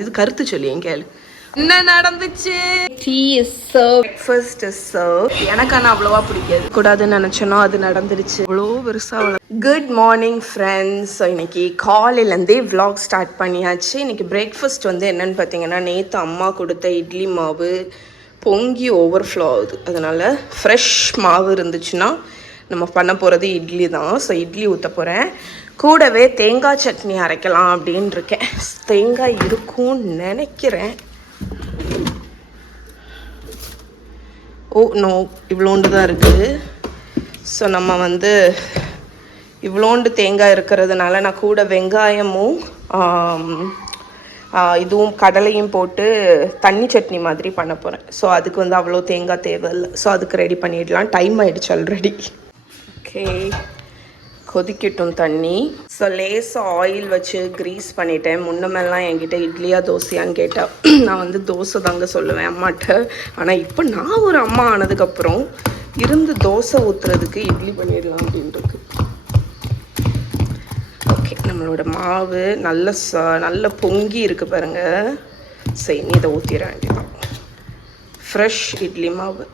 இது கருத்து சொல்லி என் கேளு என்ன நடந்துச்சு. Tea is serve, breakfast is serve. எனக்கு ஆனால் அவ்வளோவா பிடிக்காது கூடாதுன்னு நினச்சோன்னா அது நடந்துருச்சு. அவ்வளோ பெருசாக. Good morning friends. ஸோ இன்னைக்கு காலையிலேருந்தே விலாக் ஸ்டார்ட் பண்ணியாச்சு. இன்னைக்கு பிரேக்ஃபாஸ்ட் வந்து என்னென்னு பார்த்தீங்கன்னா, நேற்று அம்மா கொடுத்த இட்லி மாவு பொங்கி ஓவர்ஃப்ளோ ஆகுது. அதனால் ஃப்ரெஷ் மாவு இருந்துச்சுன்னா நம்ம பண்ண போகிறது இட்லி தான். ஸோ இட்லி ஊற்ற போகிறேன். கூடவே தேங்காய் சட்னி அரைக்கலாம் அப்படின்னு இருக்கேன். தேங்காய் இருக்கும்னு நினைக்கிறேன். ஓ நோ, இவ்வளோண்டு தான் இருக்குது. ஸோ நம்ம வந்து இவ்வளோண்டு தேங்காய் இருக்கிறதுனால நான் கூட வெங்காயமும் இதுவும் கடலையும் போட்டு தண்ணி சட்னி மாதிரி பண்ண போகிறேன். ஸோ அதுக்கு வந்து அவ்வளோ தேங்காய் தேவையில்லை. ஸோ அதுக்கு ரெடி பண்ணிடலாம். டைம் ஆகிடுச்சு ஆல்ரெடி. ஓகே, கொதிக்கட்டும் தண்ணி. ஸோ லேசாக ஆயில் வச்சு க்ரீஸ் பண்ணிட்டேன். முன்னமெல்லாம் என்கிட்ட இட்லியா தோசையான்னு கேட்டால் நான் வந்து தோசை தாங்க சொல்லுவேன் அம்மாட்ட. ஆனால் இப்போ நான் ஒரு அம்மா ஆனதுக்கப்புறம் இருந்து தோசை ஊற்றுறதுக்கு இட்லி பண்ணிடலாம் அப்படின்ட்டு. ஓகே, நம்மளோட மாவு நல்ல பொங்கி இருக்குது பாருங்கள். சரி, நீ இதை ஊற்றிட வேண்டியதான். ஃப்ரெஷ் இட்லி மாவு.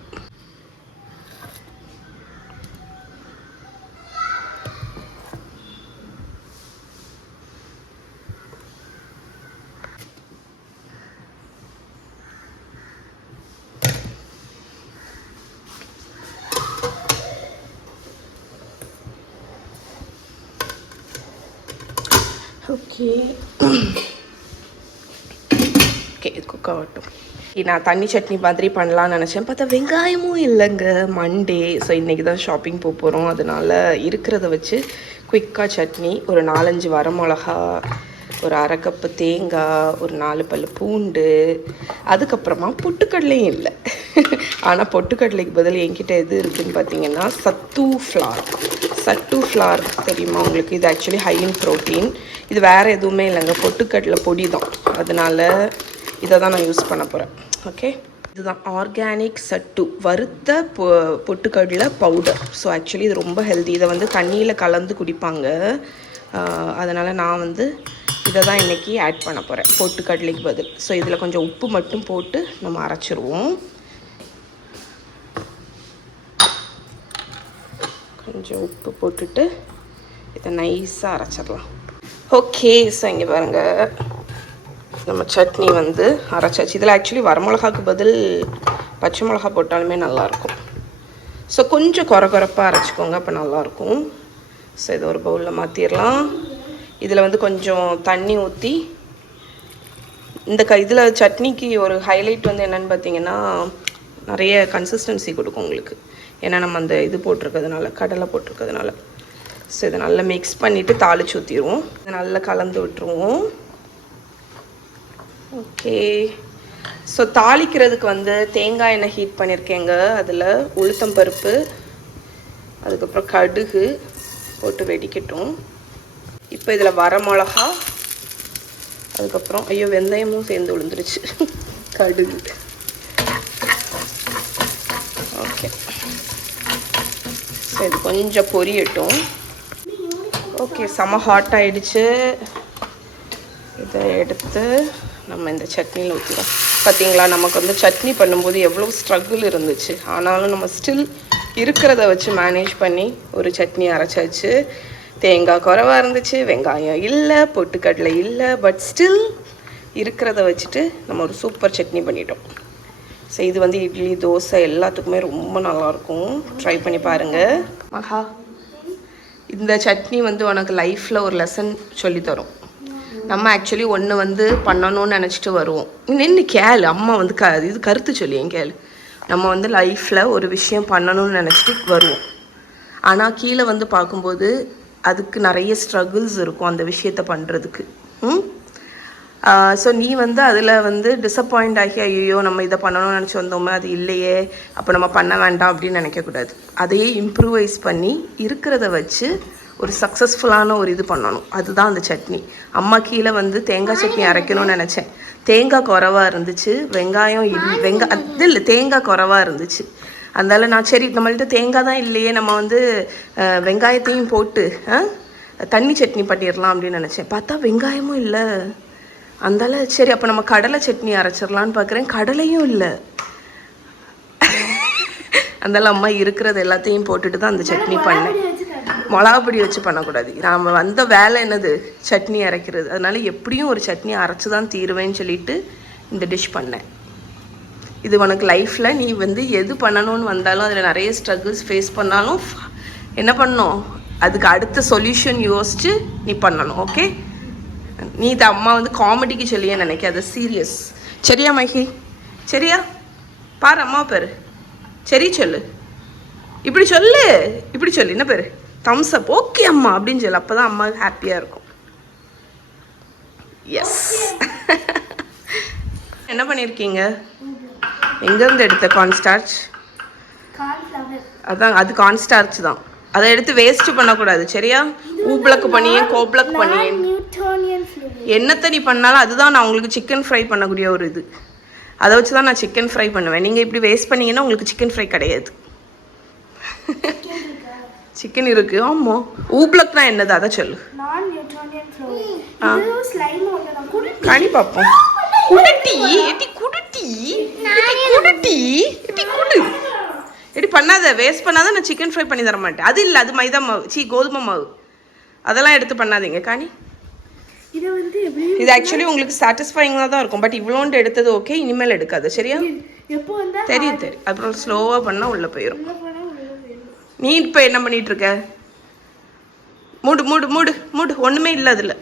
ஓகே ஓகே, இது குக் ஆகட்டும். நான் தண்ணி சட்னி மாதிரி பண்ணலான்னு நினச்சேன். பார்த்தா வெங்காயமும் இல்லைங்க, மண்டே. ஸோ இன்றைக்கி தான் ஷாப்பிங் போக போகிறோம். அதனால் இருக்கிறத வச்சு குயிக்காக சட்னி. ஒரு 4-5 வரமிளகா, ஒரு 1/2 கப்பு தேங்காய், ஒரு 4 பல் பூண்டு, அதுக்கப்புறமா பொட்டுக்கடலையும் இல்லை. ஆனால் பொட்டுக்கடலைக்கு பதில் என்கிட்ட எது இருக்குதுன்னு பார்த்தீங்கன்னா சத்து ஃப்ளார் தெரியுமா உங்களுக்கு? இது ஆக்சுவலி ஹை இன் ப்ரோட்டீன். இது வேறு எதுவுமே இல்லைங்க, பொட்டுக்கடலை பொடி தான். அதனால் இதை தான் நான் யூஸ் பண்ண போகிறேன். ஓகே, இதுதான் ஆர்கானிக் சட்டு வறுத்த பொட்டுக்கடலை பவுடர். ஸோ ஆக்சுவலி இது ரொம்ப ஹெல்தி. இதை வந்து தண்ணியில் கலந்து குடிப்பாங்க. அதனால் நான் வந்து இதை தான் இன்றைக்கி ஆட் பண்ண போகிறேன் பொட்டுக்கடலைக்கு பதில். ஸோ இதில் கொஞ்சம் உப்பு மட்டும் போட்டு நம்ம அரைச்சிருவோம். கொஞ்சம் உப்பு போட்டுட்டு இதை நைஸாக அரைச்சிடலாம். ஓகே, ஸோ இங்கே பாருங்கள், நம்ம சட்னி வந்து அரைச்சாச்சு. இதில் ஆக்சுவலி வரமிளகாக்கு பதில் பச்சை மிளகா போட்டாலுமே நல்லாயிருக்கும். ஸோ கொஞ்சம் கொரப்பாக அரைச்சிக்கோங்க, அப்போ நல்லாயிருக்கும். ஸோ இதை ஒரு பவுலில் மாற்றிடலாம். இதில் வந்து கொஞ்சம் தண்ணி ஊற்றி இதில் சட்னிக்கு ஒரு ஹைலைட் வந்து என்னென்னு பார்த்தீங்கன்னா, நிறைய கன்சிஸ்டன்சி கொடுக்கும் உங்களுக்கு. ஏன்னா நம்ம அந்த இது போட்டிருக்கிறதுனால, கடலை போட்டிருக்கிறதுனால. ஸோ இதை நல்லா மிக்ஸ் பண்ணிவிட்டு தாளிச்சு ஊற்றிடுவோம். இதை நல்லா கலந்து விட்டுருவோம். ஓகே, ஸோ தாளிக்கிறதுக்கு வந்து தேங்காய் எண்ணெய் ஹீட் பண்ணியிருக்கேங்க. அதில் உளுத்தம் பருப்பு, அதுக்கப்புறம் கடுகு போட்டு வெடிக்கட்டும். இப்போ இதில் வரமிளகா, அதுக்கப்புறம் ஐயோ வெந்தயமும் சேர்ந்து விழுந்துருச்சு, கடுகு. ஓகே, ஸோ இது கொஞ்சம் பொரியட்டும். ஓகே, செம ஹாட் ஆகிடுச்சு. இதை எடுத்து நம்ம இந்த சட்னியில் ஊற்றிடும். பார்த்திங்களா, நமக்கு வந்து சட்னி பண்ணும்போது எவ்வளோ ஸ்ட்ரகிள் இருந்துச்சு. ஆனாலும் நம்ம ஸ்டில் இருக்கிறத வச்சு மேனேஜ் பண்ணி ஒரு சட்னி அரைச்சாச்சு. தேங்காய் குறைவாக இருந்துச்சு, வெங்காயம் இல்லை, பொட்டுக்கடலை இல்லை, பட் ஸ்டில் இருக்கிறத வச்சுட்டு நம்ம ஒரு சூப்பர் சட்னி பண்ணிட்டோம். ஸோ இது வந்து இட்லி தோசை எல்லாத்துக்குமே ரொம்ப நல்லாயிருக்கும். ட்ரை பண்ணி பாருங்கள். மகா, இந்த சட்னி வந்து உனக்கு லைஃப்பில் ஒரு லெசன் சொல்லித்தரும். நம்ம ஆக்சுவலி ஒன்று வந்து பண்ணணும்னு நினச்சிட்டு வருவோம். நின்று கேளு, அம்மா வந்து இது கருத்து சொல்லி என் கேளு. நம்ம வந்து லைஃப்பில் ஒரு விஷயம் பண்ணணும்னு நினச்சிட்டு வருவோம். ஆனால் கீழே வந்து பார்க்கும்போது அதுக்கு நிறைய ஸ்ட்ரகிள்ஸ் இருக்கும் அந்த விஷயத்தை பண்ணுறதுக்கு. ஸோ நீ வந்து அதில் வந்து டிசப்பாயிண்ட் ஆகி ஐயோ நம்ம இதை பண்ணணும்னு நினச்சி வந்தோமே, அது இல்லையே, அப்போ நம்ம பண்ண வேண்டாம் அப்படின்னு நினைக்கக்கூடாது. அதையே இம்ப்ரூவைஸ் பண்ணி இருக்கிறத வச்சு ஒரு சக்ஸஸ்ஃபுல்லான ஒரு இது பண்ணணும். அதுதான் அந்த சட்னி. அம்மா கீழே வந்து தேங்காய் சட்னி அரைக்கணும்னு நினச்சேன். தேங்காய் குறைவாக இருந்துச்சு, வெங்காயம் அது இல்லை, தேங்காய் குறைவாக இருந்துச்சு. அதனால் நான் சரி நம்மள்ட்ட தேங்காய் தான் இல்லையே, நம்ம வந்து வெங்காயத்தையும் போட்டு தண்ணி சட்னி பண்ணிடலாம் அப்படின்னு நினச்சேன். பார்த்தா வெங்காயமும் இல்லை. அந்தால சரி அப்போ நம்ம கடலை சட்னி அரைச்சிடலான்னு பார்க்குறேன், கடலையும் இல்லை. அந்தால அம்மா இருக்கிறது எல்லாத்தையும் போட்டுட்டு தான் அந்த சட்னி பண்ணேன். மிளகாப்பொடி வச்சு பண்ணக்கூடாது, நாம் வந்த வேலை என்னது சட்னி அரைக்கிறது. அதனால எப்படியும் ஒரு சட்னி அரைச்சி தான் தீருவேன்னு சொல்லிட்டு இந்த டிஷ் பண்ணேன். இது உனக்கு லைஃப்பில் நீ வந்து எது பண்ணணும்னு வந்தாலும் அதில் நிறைய ஸ்ட்ரகிள்ஸ் ஃபேஸ் பண்ணாலும் என்ன பண்ணணும், அதுக்கு அடுத்த சொல்யூஷன் யோசிச்சு நீ பண்ணணும். ஓகே, நீ இது அம்மா வந்து காமெடிக்கு சொல்லியே நினைக்காத, சீரியஸ். சரியா மகி? சரியா? பாரு அம்மா பேர் சரி சொல்லு, இப்படி சொல்லு, இப்படி சொல்லு. என்ன பேர்? தம்ஸ் அப். ஓகே அம்மா அப்படின்னு சொல்லு, அப்போ தான் அம்மாவுக்கு ஹாப்பியாக இருக்கும். எஸ். என்ன பண்ணியிருக்கீங்க? எங்கேருந்து எடுத்த கார்ன்ஸ்டார்ச்? அதான் அது கார்ன்ஸ்டார்ச் தான். அதை எடுத்து வேஸ்ட் பண்ணக்கூடாது சரியா? ஊப்ளக்கு பண்ணியேன் கோப்ளக்கு பண்ணியேன் என்னத்தை நீ பண்ணாலும் அதுதான் நான் உங்களுக்கு சிக்கன் ஃப்ரை பண்ணக்கூடிய ஒரு இது. அதை வச்சு தான் நான் சிக்கன் ஃப்ரை பண்ணுவேன். நீங்கள் இப்படி வேஸ்ட் பண்ணிங்கன்னா உங்களுக்கு சிக்கன் ஃப்ரை கிடையாது. சிக்கன் இருக்குது. ஆமாம், ஊப்ளக்னா என்னது அதை சொல்லு. கனி பார்ப்போம். குடுட்டி எட்டி குடுட்டி குடுட்டி எட்டி குடு எடி பண்ணாத, வேஸ்ட் பண்ணாத. நான் சிக்கன் ஃப்ரை பண்ணி தர மாட்டேன். அது இல்லை, அது மைதா மாவு, கோதுமை மாவு. அதெல்லாம் எடுத்து பண்ணாதீங்க காணி. இது ஆக்சுவலி உங்களுக்கு சாட்டிஸ்ஃபைங்காக தான் இருக்கும். பட் இவ்வளோண்டு எடுத்தது ஓகே, இனிமேல் எடுக்காது சரியா? தெரியும் தெரியும். அப்புறம் ஸ்லோவாக பண்ணால் உள்ளே போயிடும். நீ இப்போ என்ன பண்ணிட்டு இருக்க? மூடு மூடு மூடு மூடு, ஒன்றுமே இல்லை அதில்.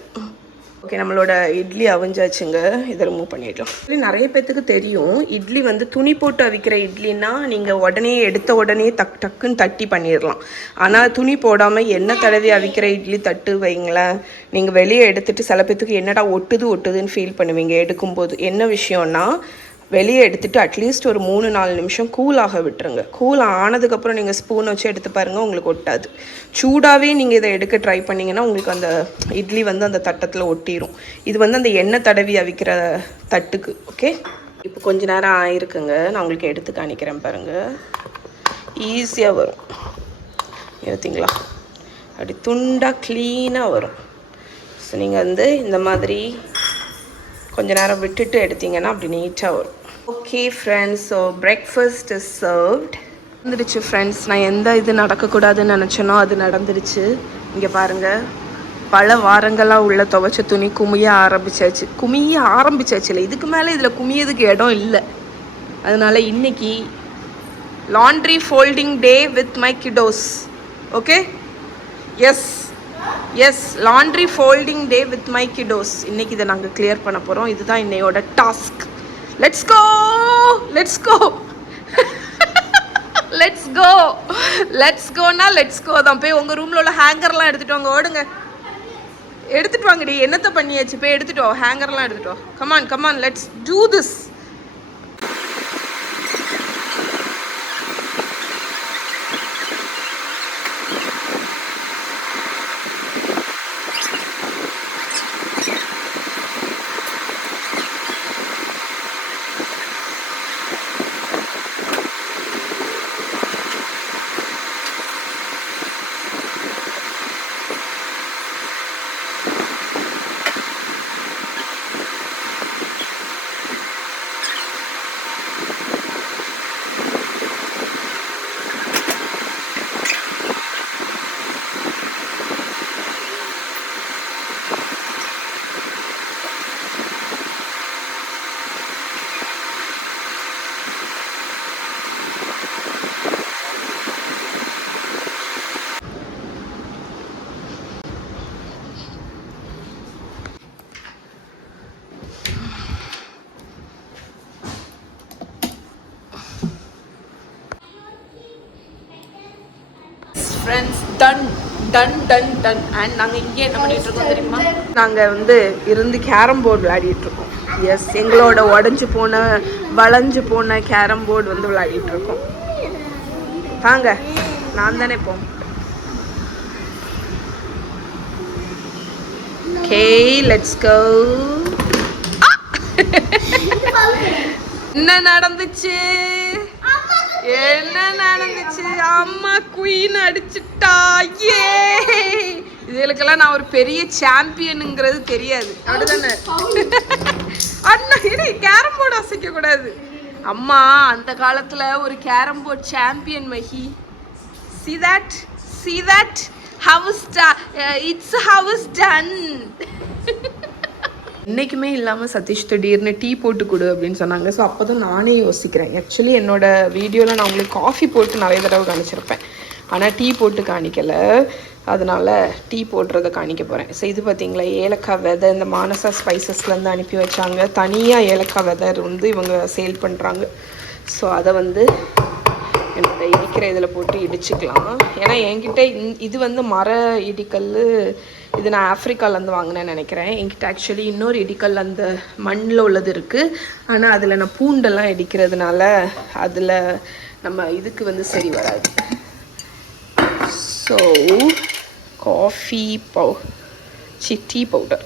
ஓகே, நம்மளோட இட்லி அவிஞ்சாச்சுங்க. இதை ரிமூவ் பண்ணிடலாம். நிறைய பேர்த்துக்கு தெரியும், இட்லி வந்து துணி போட்டு அவிக்கிற இட்லின்னா நீங்கள் உடனே எடுத்த உடனே டக்குன்னு தட்டி பண்ணிடலாம். ஆனால் துணி போடாமல் எண்ணெய் தடவி அவிக்கிற இட்லி தட்டு வைங்களேன், நீங்கள் வெளியே எடுத்துகிட்டு சில பேர்த்துக்கு என்னடா ஒட்டுதுன்னு ஃபீல் பண்ணுவீங்க எடுக்கும்போது. என்ன விஷயம்னா, வெளியே எடுத்துகிட்டு அட்லீஸ்ட் ஒரு 3-4 நிமிஷம் கூலாக விட்டுருங்க. கூல் ஆனதுக்கப்புறம் நீங்கள் ஸ்பூன் வச்சு எடுத்து பாருங்கள், உங்களுக்கு ஒட்டாது. சூடாகவே நீங்கள் இதை எடுக்க ட்ரை பண்ணிங்கன்னா உங்களுக்கு அந்த இட்லி வந்து அந்த தட்டத்தில் ஒட்டிடும். இது வந்து அந்த எண்ணெய் தடவி அவிக்கிற தட்டுக்கு. ஓகே, இப்போ கொஞ்ச நேரம் ஆயிருக்குங்க, நான் உங்களுக்கு எடுத்து காணிக்கிறேன் பாருங்கள். ஈஸியாக வரும். எடுத்தீங்களா? அப்படி துண்டாக க்ளீனாக வரும். ஸோ நீங்கள் வந்து இந்த மாதிரி கொஞ்ச நேரம் விட்டுட்டு எடுத்தீங்கன்னா அப்படி நீட்டாக வரும். Okay friends, so breakfast is served. வந்துடுச்சு ஃப்ரெண்ட்ஸ். நான் எந்த இது நடக்கக்கூடாதுன்னு நினச்சேனோ அது நடந்துடுச்சு. இங்கே பாருங்கள், பல வாரங்களாக உள்ள துவைச்ச துணி குமிய ஆரம்பிச்சாச்சு. இல்லை, இதுக்கு மேலே இதில் குமியதுக்கு இடம் இல்லை. அதனால் இன்னைக்கு laundry folding day with my kiddos. Okay, yes laundry folding day with my kiddos. இன்றைக்கி இதை நாங்கள் கிளியர் பண்ண போகிறோம். இதுதான் இன்னையோட task. Let's go let's go தான். போய் உங்கள் ரூமில் உள்ள ஹேங்கர்லாம் எடுத்துகிட்டு வாங்க. ஓடுங்க, எடுத்துகிட்டு வாங்கடி. என்னத்தை பண்ணியாச்சு, போய் எடுத்துகிட்டு வா. ஹேங்கர்லாம் எடுத்துகிட்டு வா. Come on let's do this. Friends, done and நாங்கள் இங்கே என்ன பண்ணிகிட்டு இருக்கோம் தெரியுமா? நாங்கள் வந்து இருந்து கேரம் போர்டு விளையாடிட்டுருக்கோம். எஸ், எங்களோட வளைஞ்சு போன கேரம் போர்டு வந்து விளையாடிட்டுருக்கோம். வாங்க, நான் தானே இப்போ. Okay, let's go. என்ன நடந்துச்சு? என்ன நடந்துச்சு? அம்மா குயின் அடிச்சுட்டா. ஏ இதுகளுக்கெல்லாம் நான் ஒரு பெரிய சாம்பியனுங்கிறது தெரியாது, அப்படிதானே? அண்ணா இடி, கேரம் போர்டு அசைக்க கூடாது. அம்மா அந்த காலத்துல ஒரு carrom board champion Mahi. See that? See that? How is it's how is done. இன்றைக்குமே இல்லாமல் சதீஷ் திடீர்னு டீ போட்டு கொடு அப்படின்னு சொன்னாங்க. ஸோ அப்போ தான் நானே யோசிக்கிறேன். ஆக்சுவலி என்னோடய வீடியோவில் நான் உங்களுக்கு காஃபி போட்டு நிறைய தடவை காணிச்சிருப்பேன், ஆனால் டீ போட்டு காணிக்கலை. அதனால் டீ போடுறதை காணிக்க போகிறேன். ஸோ இது பார்த்திங்களா, ஏலக்காய் விதை இந்த மானசா ஸ்பைசஸ்லேருந்து அனுப்பி வச்சாங்க. தனியாக ஏலக்காய் விதை வந்து இவங்க சேல் பண்ணுறாங்க. ஸோ அதை வந்து என்னோட இடிக்கிற இதில் போட்டு இடிச்சுக்கலாம். ஏன்னா என்கிட்ட இது வந்து மர இடிக்கல், இது நான் ஆஃப்ரிக்காலேருந்து வாங்கினேன்னு நினைக்கிறேன். என்கிட்ட ஆக்சுவலி இன்னொரு இடிக்கல் அந்த மண்ணில் உள்ளது இருக்குது. ஆனால் அதில் நான் பூண்டெல்லாம் இடிக்கிறதுனால அதில் நம்ம இதுக்கு வந்து சரி வராது. ஸோ காஃபி டீ பவுடர்,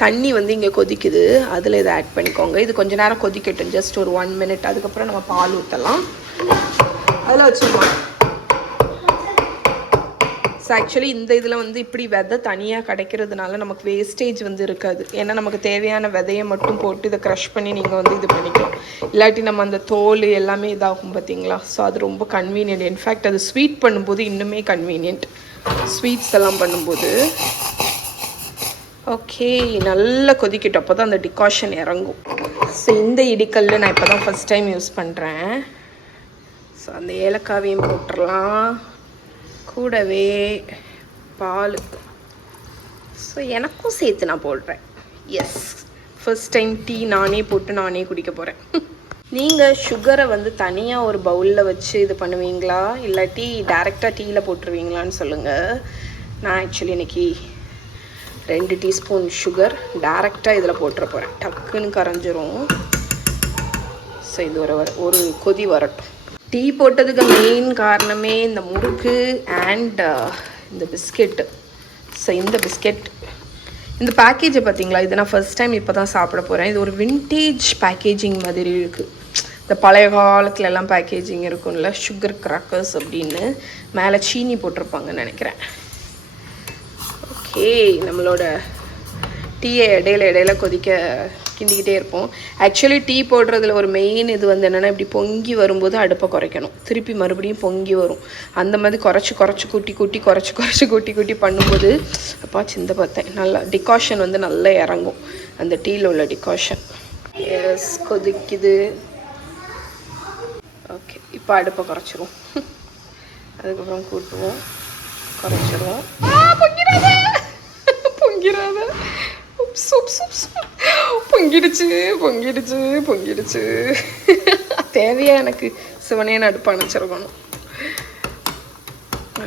தண்ணி வந்து இங்கே கொதிக்குது, அதில் இதை ஆட் பண்ணிக்கோங்க. இது கொஞ்சம் நேரம் கொதிக்கட்டும், ஜஸ்ட் ஒரு 1 மினிட். அதுக்கப்புறம் நம்ம பால் ஊற்றலாம். அதில் வச்சுருவோம். ஸோ ஆக்சுவலி இந்த இதில் வந்து இப்படி விதை தனியாக கிடைக்கிறதுனால நமக்கு வேஸ்டேஜ் வந்து இருக்காது. ஏன்னா நமக்கு தேவையான விதையை மட்டும் போட்டு இதை க்ரஷ் பண்ணி நீங்கள் வந்து இது பண்ணிக்கலாம். இல்லாட்டி நம்ம அந்த தோல் எல்லாமே இதாகும் பார்த்தீங்களா. ஸோ அது ரொம்ப கன்வீனியன்ட். இன்ஃபேக்ட் அது ஸ்வீட் பண்ணும்போது இன்னுமே கன்வீனியன்ட், ஸ்வீட்ஸ் எல்லாம் பண்ணும்போது. ஓகே, நல்லா கொதிக்கட்டும், அப்போ தான் அந்த டிகாஷன் இறங்கும். ஸோ இந்த இடிக்கல் நான் இப்போ தான் ஃபஸ்ட் டைம் யூஸ் பண்ணுறேன். ஸோ அந்த ஏலக்காவையும் போட்டுடலாம், கூடவே பால். ஸோ எனக்கும் சேர்த்து நான் போடுறேன். எஸ், ஃபர்ஸ்ட் டைம் டீ நானே போட்டு நானே குடிக்க போகிறேன். நீங்கள் சுகரை வந்து தனியாக ஒரு பவுலில் வச்சு இது பண்ணுவீங்களா, இல்லாட்டி டேரெக்டாக டீயில் போட்டுருவீங்களான்னு சொல்லுங்கள். நான் ஆக்சுவலி இன்றைக்கி 2 டீஸ்பூன் சுகர் டேரெக்டாக இதில் போட்டுற போகிறேன். டக்குன்னு கரைஞ்சிரும். ஸோ இது ஒரு கொதி வரட்டும். டீ போட்டதுக்கு மெயின் காரணமே இந்த முறுக்கு அண்ட் இந்த பிஸ்கெட்டு. ஸோ இந்த பிஸ்கெட், இந்த பேக்கேஜை பார்த்தீங்களா, இது நான் ஃபர்ஸ்ட் டைம் இப்போ தான் சாப்பிட போகிறேன். இது ஒரு வின்டேஜ் பேக்கேஜிங் மாதிரி இருக்குது. இந்த பழைய காலத்துலலாம் பேக்கேஜிங் இருக்கும்ல, சுகர் கிராக்கர்ஸ் அப்படின்னு மேலே சீனி போட்டிருப்பாங்கன்னு நினைக்கிறேன். ஓகே, நம்மளோட டீயை இடையில கொதிக்க கிண்டிக்கிட்டே இருப்போம். ஆக்சுவலி டீ போடுறதுல ஒரு மெயின் இது வந்து என்னென்னா, இப்படி பொங்கி வரும்போது அடுப்பை குறைக்கணும், திருப்பி மறுபடியும் பொங்கி வரும். அந்த மாதிரி குறைச்சி கூட்டி பண்ணும்போது அப்பா சிந்த பார்த்தேன், நல்லா டிகாஷன் வந்து நல்லா இறங்கும், அந்த டீயில் உள்ள டிகாஷன். எஸ், கொதிக்குது. ஓகே, இப்போ அடுப்பை குறைச்சிரும். அதுக்கப்புறம் கூட்டுவோம், குறைச்சிரும். பொங்கிடாத பொங்கிடுச்சு. தேவையா எனக்கு சிவனேன்னு அடுப்பு அணைச்சிருக்கணும்.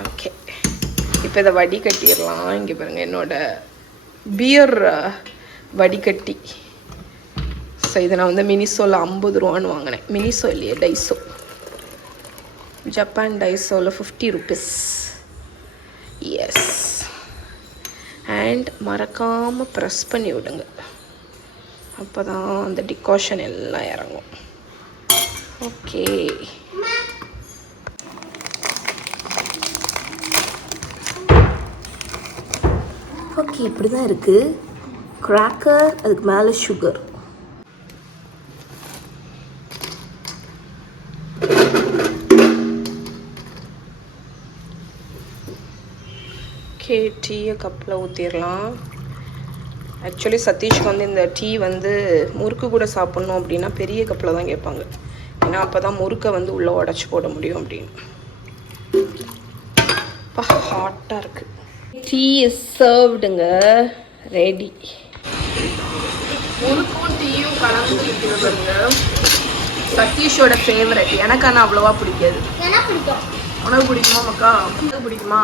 ஓகே, இப்போ இதை வடிகட்டிடலாம். இங்கே பாருங்கள், என்னோட பியர் வடிகட்டி. ஸோ இதை நான் வந்து மினிசோவில் 50 ரூபான்னு வாங்கினேன். மினிசோ இல்லையே, டைசோ, ஜப்பான் டைசோவில் 50 ருபீஸ். எஸ், அண்ட் மறக்காமல் ப்ரெஸ் பண்ணி விடுங்க, அப்போ தான் அந்த டிகாஷன் எல்லாம் இறங்கும். ஓகே, ஓகே, இப்படி தான் இருக்குது. கிராக்கர், அதுக்கு மேலே சுகர். ஓகே, டீயை கப்பில் ஊற்றிடலாம். ஆக்சுவலி சதீஷ்க்கு வந்து இந்த டீ வந்து முறுக்கு கூட சாப்பிட்ணும் அப்படின்னா பெரிய கப்பில் தான் கேட்பாங்க. ஏன்னா அப்போ தான் முறுக்கை வந்து உள்ளே உடச்சி போட முடியும் அப்படின்னு. இப்போ ஹாட்டாக இருக்குது. டீ இஸ் சர்வ்டுங்க, ரெடி. முறுக்கும் டீயும் கலந்து வைக்கிறதுங்க சதீஷோட ஃபேவரட். எனக்கு ஆனால் அவ்வளோவா பிடிக்காது. உனக்கு பிடிக்குமா மக்கா? உனக்கு பிடிக்குமா?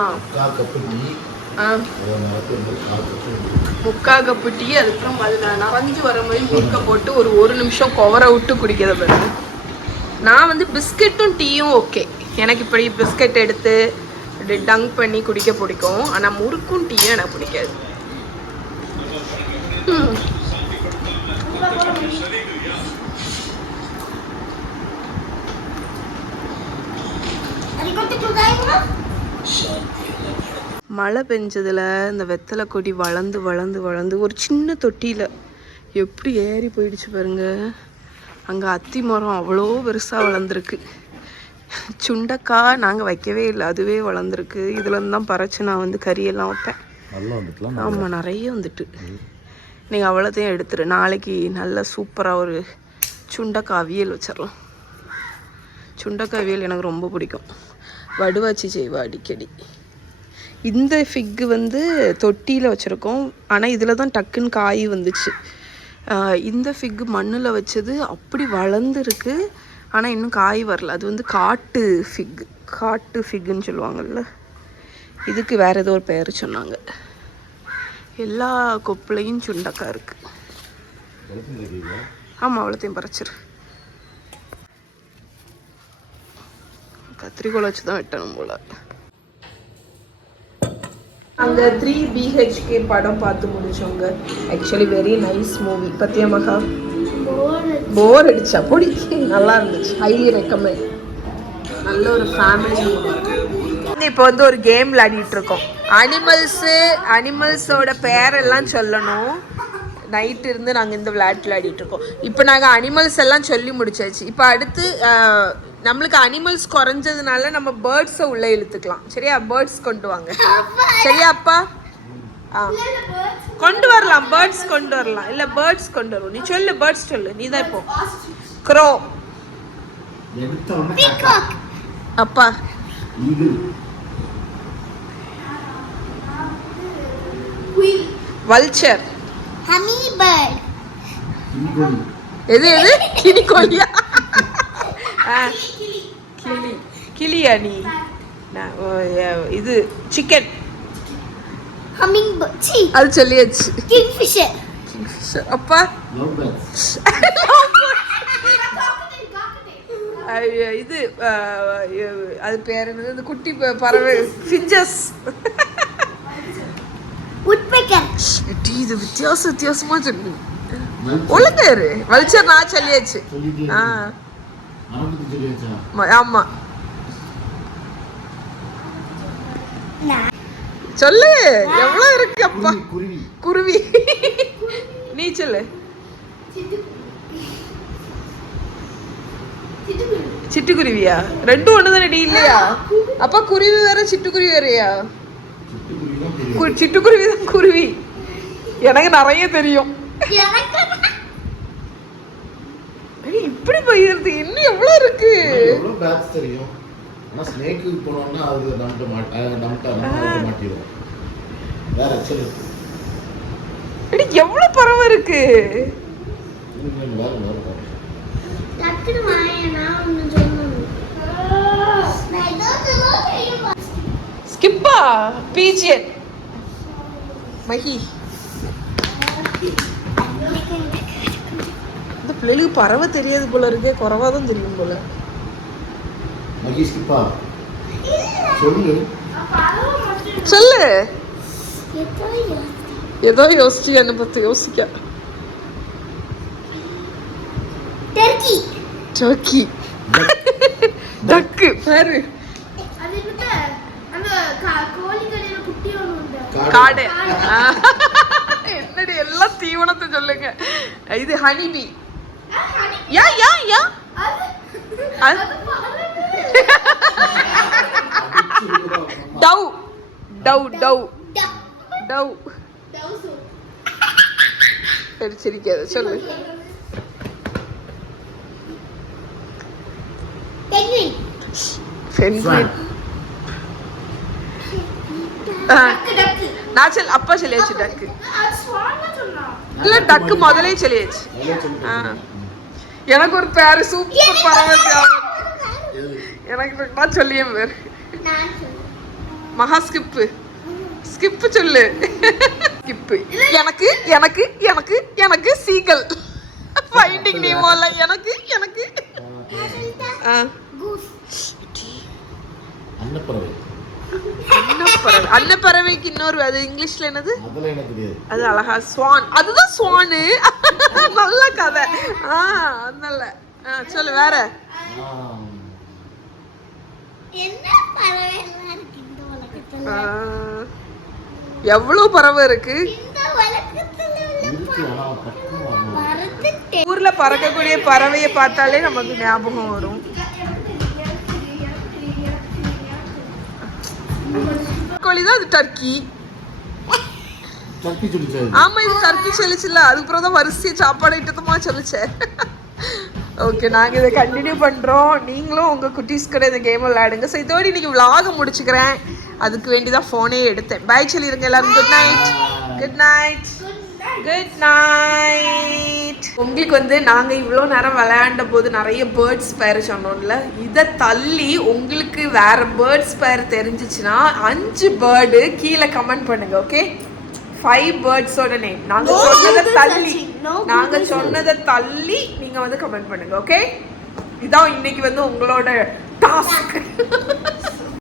3/4 கப்பு டீ, அதுக்கப்புறம் அதில் நனைஞ்சு வர மாதிரி முறுக்க போட்டு ஒரு நிமிஷம் குவரை விட்டு குடிக்கிறத பாருங்க. நான் வந்து பிஸ்கெட்டும் டீயும் ஓகே, எனக்கு இப்படி பிஸ்கெட் எடுத்து அப்படி டங்க் பண்ணி குடிக்க பிடிக்கும். ஆனால் முறுக்கும் டீயும் எனக்கு பிடிக்காது. மழை பெஞ்சதுல இந்த வெத்தலை கொடி வளர்ந்து வளர்ந்து வளர்ந்து ஒரு சின்ன தொட்டியில் எப்படி ஏறி போயிடுச்சு பாருங்க. அங்கே அத்தி மரம் அவ்வளோ பெருசாக வளர்ந்துருக்கு. சுண்டக்காய் நாங்கள் வைக்கவே இல்லை, அதுவே வளர்ந்துருக்கு. இதுலேருந்து தான் பறிச்சு நான் வந்து கறியெல்லாம் வைப்பேன். ஆமாம், நிறைய வந்துட்டு. நீங்கள் அவ்வளோத்தையும் எடுத்துரு. நாளைக்கு நல்ல சூப்பராக ஒரு சுண்டக்காய் அவியல் வச்சிடலாம். சுண்டக்காய் அவியல் எனக்கு ரொம்ப பிடிக்கும். வடுவாச்சி செய்வா அடிக்கடி. இந்த ஃபிக்கு வந்து தொட்டியில் வச்சுருக்கோம், ஆனால் இதில் தான் டக்குன்னு காய் வந்துச்சு. இந்த ஃபிக்கு மண்ணில் வச்சது அப்படி வளர்ந்துருக்கு, ஆனால் இன்னும் காய் வரல. அது வந்து காட்டு ஃபிக்குன்னு சொல்லுவாங்கள்ல, இதுக்கு வேறு ஏதோ ஒரு பெயர் சொன்னாங்க. எல்லா கொப்புளையும் சுண்டக்காய் இருக்குது. ஆமாம், அவ்வளோத்தையும் பறிச்சிரு. கத்திரிக்கோள் வச்சு தான் வெட்டணும் போல. அங்கே 3 BHK படம் பார்த்து முடிச்சோங்க. Actually very nice movie. பத்தியா மகா? போர் அடிச்சா பொடி, நல்லா இருந்துச்சு. Highly recommend. நல்ல ஒரு ஃபேமிலி. இப்போ வந்து ஒரு கேம் விளையாடிட்டு இருக்கோம். அனிமல்ஸோட பேரெல்லாம் சொல்லணும். நைட்டு இருந்து நாங்கள் இந்த விளையாடிட்டு இருக்கோம். இப்போ நாங்கள் அனிமல்ஸ் எல்லாம் சொல்லி முடிச்சாச்சு. இப்போ அடுத்து நம்மளுக்கு அனிமல்ஸ் குறைஞ்சதுனால நம்ம பேர்ட்ஸை உள்ளே இழுத்துக்கலாம். சரியா? பேர்ட்ஸ் கொண்டு வாங்க. சரியா அப்பா? கொண்டு வரலாம், பேர்ட்ஸ் கொண்டு வரலாம். இல்லை, பேர்ட்ஸ் கொண்டு வருவோம். நீ சொல்லு, பேர்ட்ஸ் சொல்லு. நீ தான் இப்போ. க்ரோ. அப்பா. வல்ச்சர். ஹமிபர்ட். எது கிளிக்கோழியா? கிளியா நீ? இது சிக்கன். ஹம்மிங்பர்ட். அது சொல்லியாச்சு. கிங்ஃபிஷர். அப்பா. இது அது பேர் என்னது? இந்த குட்டி பறவை ஃபிஞ்சஸ். இது வித்தியாசமா சொல்லு. ஒழுங்காரு. வல்ச்சர் நான் சொல்லியாச்சு. ஆமா, சொல்லு. எவ்வளவு இருக்கு அப்பா? குருவி. நீ சொல்லு. சிட்டுக்குருவியா? ரெண்டும் ஒண்ணுதானே டி? இல்லையா? அப்பா குருவி வேற சிட்டுக்குருவி வேறையா? சிட்டுக்குருவி தான் குருவி. எனக்கு நிறைய தெரியும். இப்படி போயிருக்கு. இன்னும் எவ்வளவு இருக்கு? எவ்வளவு பேட்ச் தெரியும். ஆனா ஸ்னேக்கு போனோம்னா அது நம்மட்ட மாட்டிடும். வேற சொல்லு. எவ்வளவு பறவை இருக்கு? டக்குனு வாயனா ஒன்னு சொல்லணும். நான் ஏதோ தெரியுமா? ஸ்கிப்பா. பீஜியன். மஹி. இந்த பிள்ளைகளுக்கு பறவை தெரியாது போல இருக்கே, குறைவா தான் தெரியும் போல. மஹி ஸ்கிப்பா. சொல்லு. சொல்லு. ஏதோ யோசிச்சு என்ன பத்தி யோசிக்க. டர்க்கி. டர்க்கி. டக்கு பாரு. அது என்ன? அந்த கோழி கடையில குட்டி ஒன்னு உண்டு. காடை. என்னடி எல்லாம் தீவனத்தை சொல்லுங்க. இது honeybee. Yeah yeah yeah. Dove dove dove dove. சிரிக்காத, சொல்லு. பென்குயின். நான் அப்பா சொல்லியாச்சு டக்கு. இல்ல டக்கு முதலே சொல்லியாச்சு. எனக்கு ஒரு பேரு சூப்பர் பறவை எனக்கு நான் சொல்லியே பேரு. மகா ஸ்கிப்பு. ஸ்கிப்பு சொல்லு. ஸ்கிப்பு. எனக்கு எனக்கு எனக்கு எனக்கு சீகல். ஃபைண்டிங் நீமோல எனக்கு எனக்கு அன்னப்பறவை. அன்னப்பறவைக்கு இன்னொரு அது இங்கிலீஷ்ல என்னது? அது அழகா ஸ்வான். அதுதான் ஸ்வானு. நல்ல கதை. அதனால சொல்லு வேற. என்ன பறவைலாம் இருக்கு இந்த உலகத்துல? எவ்வளோ பறவை இருக்கு இந்த உலகத்துல உள்ள இருக்கு ஆனா பக்கம் வரணும். பறந்துட்டே ஊர்ல பறக்கக்கூடிய பறவையை பார்த்தாலே நமக்கு ஞாபகம் வரும். கோழி தான் அது டர்க்கி. டர்க்கி சொல்லிச்சாரு. ஆமா இது டர்க்கி சொல்லிச்சுல, அதுக்கப்புறம் தான் வரிசை சாப்பாடு ஐட்டத்தமா சொல்லிச்சேன். ஓகே, நாங்கள் இதை கண்டினியூ பண்ணுறோம். நீங்களும் உங்கள் குட்டீஸ் கூட இந்த கேம் விளையாடுங்க. ஸோ இதோடு இன்னைக்கு vlog முடிச்சுக்கிறேன். அதுக்கு வேண்டி தான் ஃபோனே எடுத்தேன். பாய் சொல்லிடுங்க எல்லாரும். Good night. Good night. Good night. உங்களுக்கு வந்து நாங்கள் இவ்வளோ நேரம் விளையாண்ட போது நிறைய பேர்ட்ஸ் பேர் சொன்னோம்ல, இதை தள்ளி உங்களுக்கு வேற பேர்ட்ஸ் பேர் தெரிஞ்சிச்சுன்னா 5 பேர்டு கீழே கமெண்ட் பண்ணுங்க. ஓகே, 5 பேர்ட்ஸோட நேம் நாங்க சொன்னதை தள்ளி நீங்க வந்து கமெண்ட் பண்ணுங்க. ஓகே, இதான் இன்னைக்கு வந்து உங்களோட டாஸ்க்.